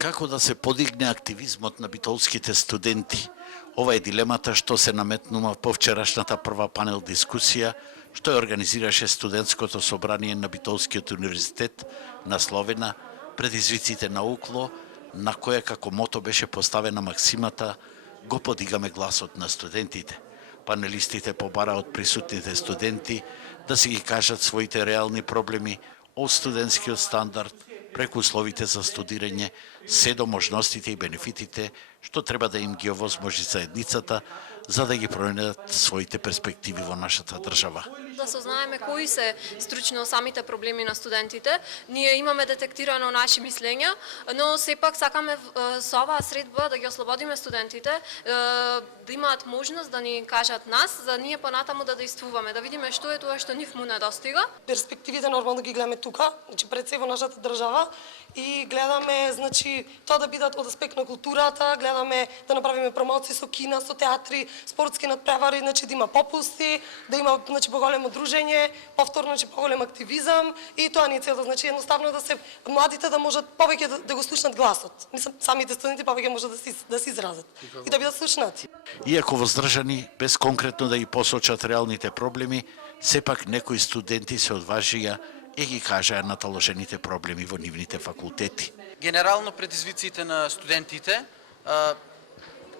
Како да се подигне активизмот на битолските студенти? Ова е дилемата што се наметнува по вчерашната прва панел дискусија, што ја организираше студентското собрание на Битолскиот универзитет, насловена "Предизвиците на УКЛО", на која како мото беше поставена максимата "Го подигаме гласот на студентите". Панелистите побара од присутните студенти да си ги кажат своите реални проблеми од студентскиот стандард, преку условите за студирање, се до можностите и бенефитите што треба да им ги овозможи заедницата за да ги променат своите перспективи во нашата држава. Да сознаеме кои се стручно самите проблеми на студентите. Ние имаме детектирано наши мислења, но сепак сакаме со оваа средба да ги ослободиме студентите, да имаат можност да ни кажат нас, за ние понатаму да действуваме, да видиме што е тоа што нив му недостига. Перспективите нормално ги гледаме тука, значи пред се во нашата држава и гледаме значи тоа да бидат од аспект на културата, гледаме да направиме промоции со кино, со театри, спортски надпревари, значи да има попусти, да има значи поголемо дружење, повторно значи поголем активизам и тоа ни е целта, значи едноставно да се младите да можат повеќе да го слушнат гласот. Мислам самите студенти повеќе можат да се изразат и да бидат слушнати. Иако воздржани, без конкретно да ги посочат реалните проблеми, сепак некои студенти се одважија и ги кажаа наталожените проблеми во нивните факултети. Генерално предизвиците на студентите,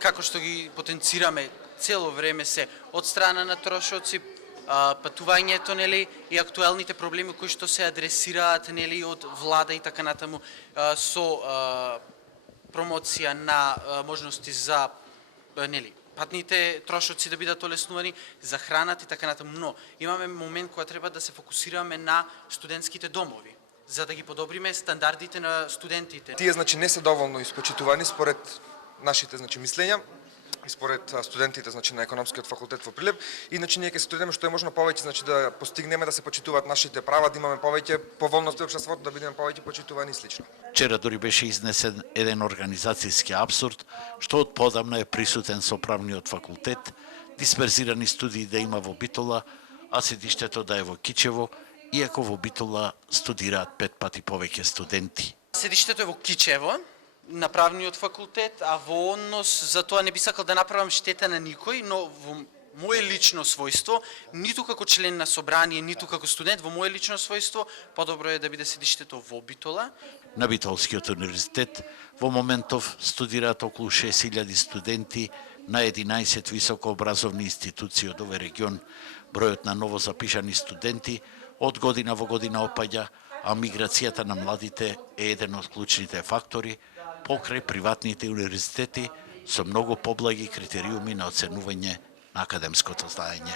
како што ги потенцираме цело време се од страна на трошоци, патувањето, нели, и актуелните проблеми кои што се адресираат, нели, од влада и така натаму, со промоција на можности за, нели, патните трошоци да бидат олеснувани, за храната и така натаму. Но имаме момент кога треба да се фокусираме на студентските домови, за да ги подобриме стандардите на студентите. Тие значи не се доволно испочитувани според нашите значи мислења и според студентите значи на економскиот факултет во Прилеп, и значи ние ќе се трудиме што е можно повеќе значи да постигнеме да се почитуваат нашите права, да имаме повеќе поволности во општеството, да бидеме повеќе почитувани и слично. Вчера дори беше изнесен еден организацијски апсурд, што од подамна е присутен со правниот факултет, дисперзирани студии да има во Битола, а седиштето да е во Кичево, иако во Битола студираат 5 пати повеќе студенти. Седиштето е во Кичево, на правниот факултет, а во однос за тоа не би сакал да направам штета на никој, но во моје лично својство, ниту како член на собрание, ниту како студент, во моје лично својство, подобро е да биде седиштето во Битола. На Битолскиот универзитет во моментов студираат околу 6000 студенти на 11 високообразовни институции од овој регион. Бројот на ново запишани студенти од година во година опаѓа, а миграцијата на младите е еден од клучните фактори покрај приватните универзитети со многу поблаги критериуми на оценување на академското знаење.